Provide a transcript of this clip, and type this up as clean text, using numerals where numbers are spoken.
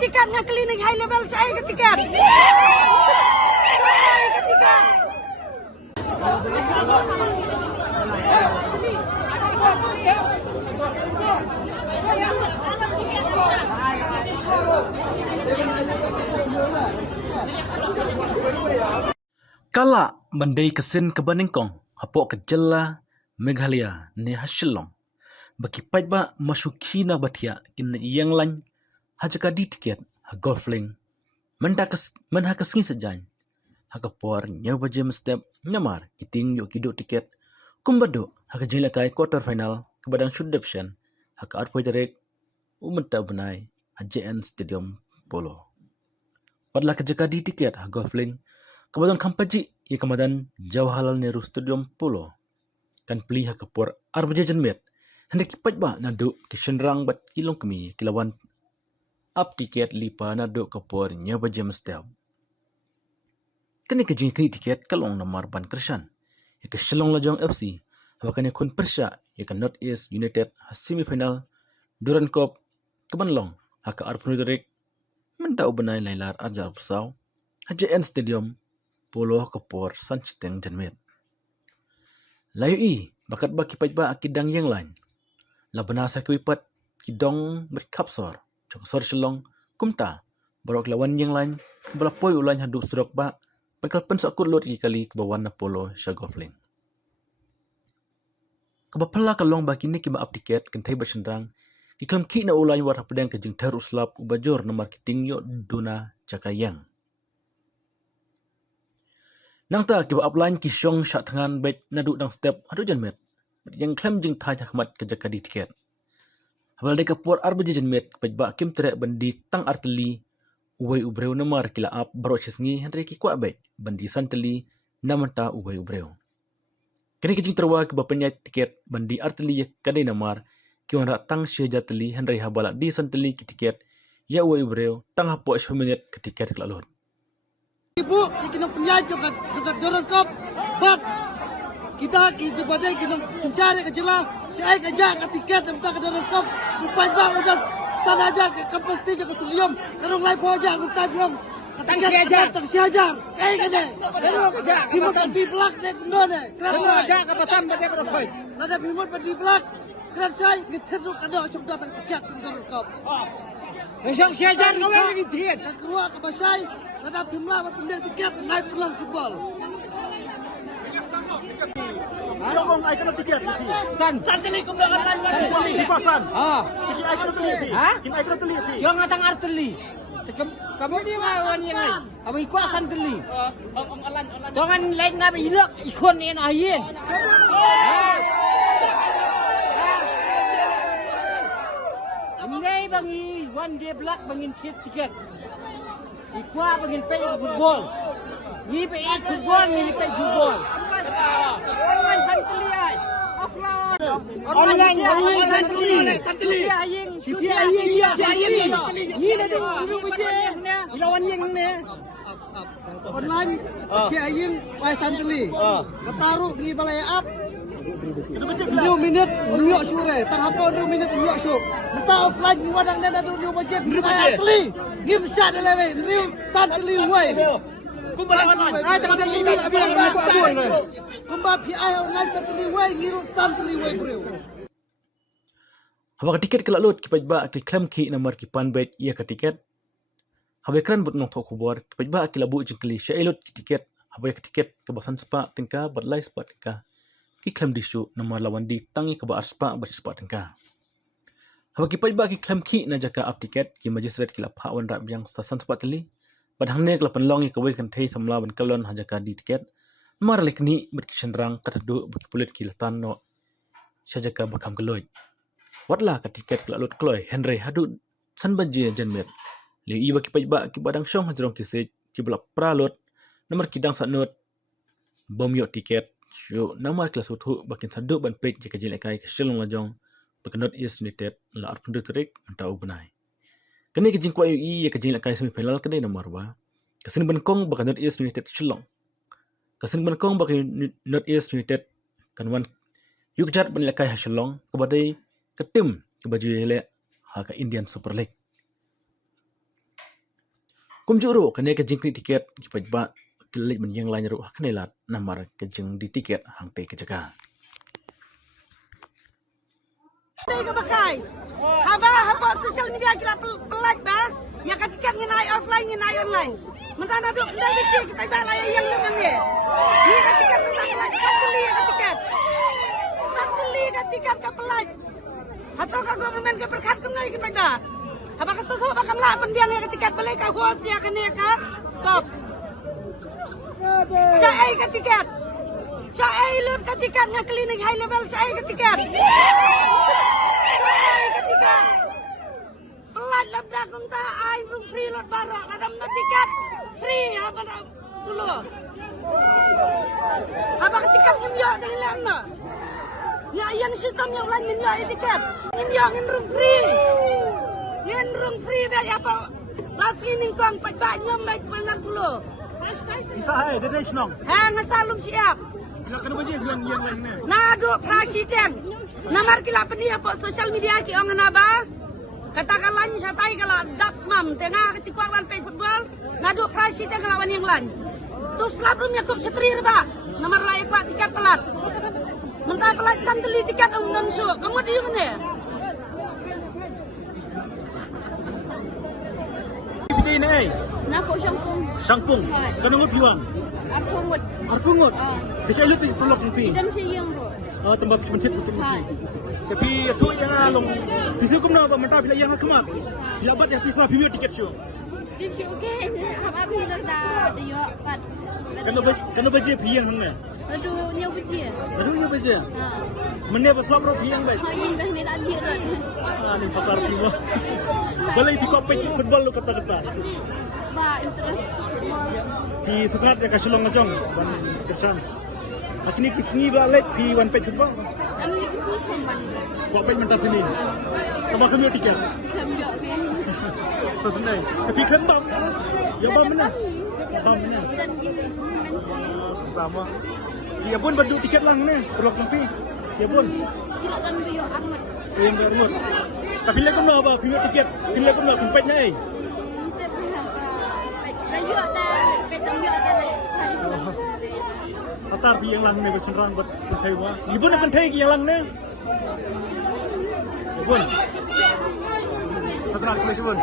tiket nga klinik high level sa ay tiket. Kala bandai kesin ke Baningkong, hapok ke Jela, Meghalaya, ni Hashilong. Baki ba masukina batia kin yang lain hajaka di tiket ha golfling. Menha kesin sejan. Haka por nyawa jem step nyamar kiting yo kido tiket. Kumbado haka jela kai quarter final ke badang shudeption haka arpoi direct umenta benai ha JN Stadium Polo. Padla ke jaka di tiket ha golfling kemudian kampaji ia kemudian Jawaharlal Nehru Stadium Polo kan peli hak por arbaja jenmet hendak kipat ba nadu kisenrang bat kilong kemi kilawan up tiket lipa nadu kapor nyawa jam setiap kini kejingkri tiket kalong nomor ban kersan ia keselong lajong FC hawakan kun persya ia ke North East United semifinal Duran Cup kebanlong hak arpun direk mendau benai lailar ajar pesau HJN Stadium Polo kapor sanchiteng jenmet. Layu i bakat ba kipat ba akidang yang lain. Labana sa kiwipat kidong berkapsor. Cokosor selong kumta. Barok lawan yang lain. Balapoy ulan haduk surok ba. Pagkalpan sa akut lot kali kebawan na Polo siya golfling. Kabapala kalong ba kini kiba up tiket kentay ba sendrang. Kiklam ki na ulan war hapadang kajing teruslap ubajor na marketing yo duna cakayang. Nang ta kiba upline kisyong sya tangan baik nadu dang step hadu janmet. Yang klaim jing thai hakmat ke jaka di tiket. Habal de kapor arbaji janmet baik ba kim tere bandi tang arteli uwai ubreu namar kila ap baro chisngi henry ki kwa baik bandi santeli namata uwai ubreu. Kini kijing terwa kiba penyai tiket bandi arteli kadai namar kiwan rak tang syah jateli henry habala di santeli ki tiket ya uwai ubreu tang hapo 10 minit ke tiket kelalot. Ibu, ikinong penyai dekat Duran Cup, but kita badai kinong sencari ke Jela, saya kerja ke tiket dan ke Duran Cup, lupa bang udah tanah aja ke kapasiti ke Tulium, karung lain aja lupa belum. Tang si ajar, kayak gini. Baru kerja, Himut di belak dek none. baru kerja kapasan pada berapa? Nada himut di belak, keren saya ngeteruk ada sudah tiket ke Duran Cup. Besok siajar kau yang lagi tiket. Yang keluar ke Basai, nada pimla berpindah tiket naik pulang football. Jomong ay kana tiket ni. San. Santili kumbakan lain Santili. Di pasan. Ah. Kiki ay kana tuli. Ha? Kin ay kana tuli. Yang ngatang arteli. Kamu ni ngawan yang ai. Kamu ikut santeli. Om alan. Jangan lain ngabe ilok ikon ni ayin. Ngai bangi one day black bangin tiket. Ikwa bangin pay football. Ni pay football ni pay football. Online santeli ai. Offline. Online santeli. Siti aying. Ni na dulu buje. Ilawan yang ni. Online, si aying, wai santili. Ketaruh ni balai up. 2 minit unyok sure, tang apa 2 minit unyok syuk. Mentah offline ni wadang dan ada 2 bajet. Teli, ngim syak dalai riu santili wai. Kumbala online. Ai tang santili abang aku abun. Kumbal PI online santili wai ngiru santili wai bro. Hawa tiket kelak lot kipat ba ki klaim ki nomor ki pan bet ia ke tiket. Hawa kran but nong tok kubor kipat ba ki labu jengkeli syailut ki tiket. Hawa ke tiket ke basan spa tingka badlai spa tingka. Ki klaim disu nomor lawan di tangi ke ba spa ba spa tingka. Hawa kipat ba ki klaim ki na jaka up tiket ki majistret ki lap ha wan rap yang sasan spa teli. Padang ne kelapan long ki kawai kan thei samla ban kalon ha jaka di tiket. Mar lekni bet ki senrang katadu baki pulit ki latan no syajaka bakam keloi. Watlah ke tiket kelalot kloi Henry hadu san banjir jenmet. Liu iba ki pajba ki badang syong hajrong ki sej ki belak pralot nomor kidang sanut bom yo tiket syu nomor kelas uthu bakin sadu ban pek jika jilek kai keselong lajong bakanot is united la arpun terik antau benai. Kini kijing kwa ui ya kijing kai semifinal kedai nomor ba. Kesin bankong bakanot is united selong. Kesin bankong bakin not is united kanwan yukjat ban lekai haselong kebadai ke tim ke baju elek ha ke Indian Super League. Kumjuro kene ke jingkri tiket kipat ba kelit men yang lain ru kene lat namar ke jeng di tiket hang te ke jaga. Đây ka bakay. Haba social media kila pelat ba. Ya ka tiket ngenai offline ngenai online. Mentana duk ndai bici kita ba la yang dengan ni. Ni ka tiket tentang pelat sakali ka tiket. Sakali ka tiket ka pelat. Atau ka government ka berkat kenai kita ba. Haba ka soso ba kamla pendiang ka tiket balik ka gos ya kene ka kop. Syai ka tiket. Syai lut ka tiket nga klinik high level syai ka tiket. Syai ka tiket. Pelat labda kunta ai room free lot barok adam na tiket free haba na dulu. Haba ka tiket ngimyo dahilan na. Ya yang sitam yang lain minyo tiket. Ngimyo ngin room free. Ngin room free ba apa? Last ning kong pagba nyom baik 90. Isa hai, dia senang. Ha ngasalum siap. Kena baje yang lain ni. Nado presiden. Namar kila peni apa social media ki ong naba. Katakan lain satai kala daksmam tengah kecikuan pe football. Nado presiden kala wan yang lain. Tu selabrum Yakub Setri ba. Namar laik pak tiket pelat. Mentah pelat santeli tiket ong namsu. Kamu di mana? Pergi ni. Nako Shangkung. Sangpung. Kena ngut piwang. Arpungut. Arpungut. Bisa lu tu pelok ni. Idan siya yung ro. Tempat mencet mungkin. Hai. Tapi tu yang along. Bisa kau nak mentah bila yang kemat. Bila bat yang bisa bimio tiket show. Dip siya okay. Apa bilang dah dia pat. Kena baje piang hang ni. Aduh nyaw biji. Aduh ya baje. Ha. Mana besar ro piang baik. Ha yin bah ni dah cia dah. Ni sakar piwa. Balai di kopek football lu kata-kata. Ba interest. Pi sekat ya kasulong ngajong ban kesan. Akni kisni ba let pi wan pet football. Am ni kisu kumban. Wa pet mentas ni. Tambah kami tiket. Kambyo ke. Terus ni. Tapi kan bam. Ya bam mana? Bam mana? Dan ini mention. Sama. Ya pun badu tiket lang ni. Pelok tempi. Ya pun. Kita dan bio amat. Yang bermut. Tapi lek kau apa? Pi tiket. Pilih kau kompetnya ai. Tapi apa? Layu ada. Kita bio ada. Hari pulang. Atar pi yang lang ni bersenrang buat pentai wa. Ibun pentai yang lang ni. Ibun. Seterang kali ibun.